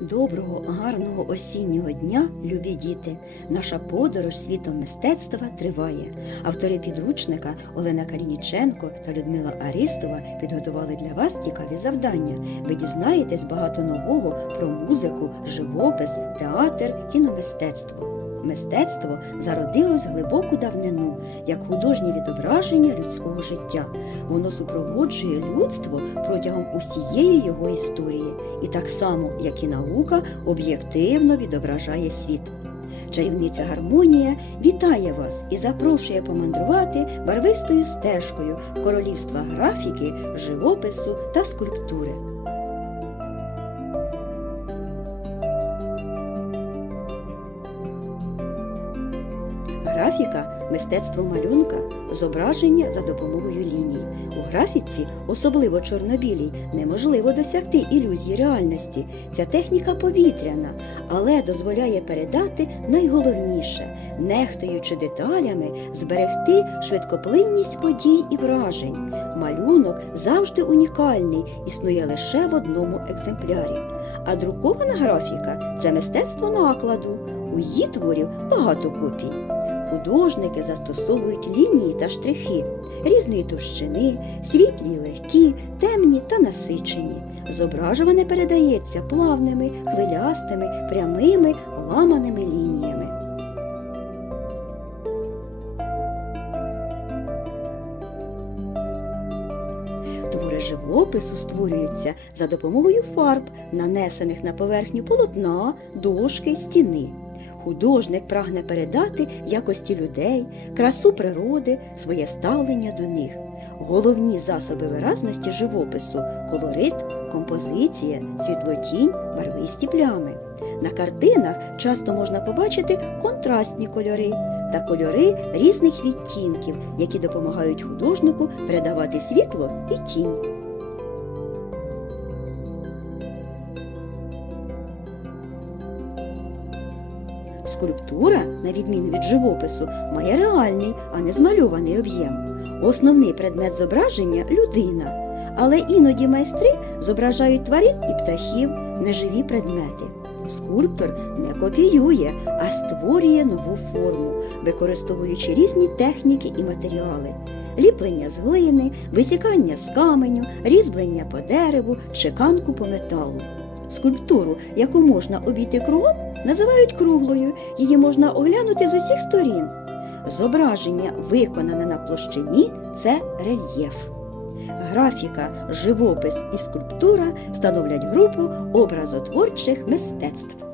Доброго, гарного осіннього дня, любі діти! Наша подорож світом мистецтва триває. Автори підручника Олена Калініченко та Людмила Арістова підготували для вас цікаві завдання. Ви дізнаєтесь багато нового про музику, живопис, театр, кіномистецтво. Мистецтво зародилось глибоку давнину, як художнє відображення людського життя. Воно супроводжує людство протягом усієї його історії і так само, як і наука, об'єктивно відображає світ. Чарівниця гармонія вітає вас і запрошує помандрувати барвистою стежкою королівства графіки, живопису та скульптури. Графіка мистецтво малюнка, зображення за допомогою ліній. У графіці, особливо чорнобілій, неможливо досягти ілюзії реальності. Ця техніка повітряна, але дозволяє передати найголовніше, нехтуючи деталями, зберегти швидкоплинність подій і вражень. Малюнок завжди унікальний, існує лише в одному екземплярі. А друкована графіка це мистецтво накладу. У її творів багато копій. Художники застосовують лінії та штрихи різної товщини, світлі, легкі, темні та насичені. Зображуване передається плавними, хвилястими, прямими, ламаними лініями. Твори живопису створюються за допомогою фарб, нанесених на поверхню полотна, дошки, стіни. Художник прагне передати якості людей, красу природи, своє ставлення до них. Головні засоби виразності живопису колорит, композиція, світлотінь, барвисті плями. На картинах часто можна побачити контрастні кольори та кольори різних відтінків, які допомагають художнику передавати світло і тінь. Скульптура, на відміну від живопису, має реальний, а не змальований об'єм. Основний предмет зображення людина. Але іноді майстри зображають тварин і птахів, неживі предмети. Скульптор не копіює, а створює нову форму, використовуючи різні техніки і матеріали. Ліплення з глини, висікання з каменю, різьблення по дереву, чеканку по металу. Скульптуру, яку можна обійти кругом, називають круглою, її можна оглянути з усіх сторін. Зображення, виконане на площині, це рельєф. Графіка, живопис і скульптура становлять групу образотворчих мистецтв.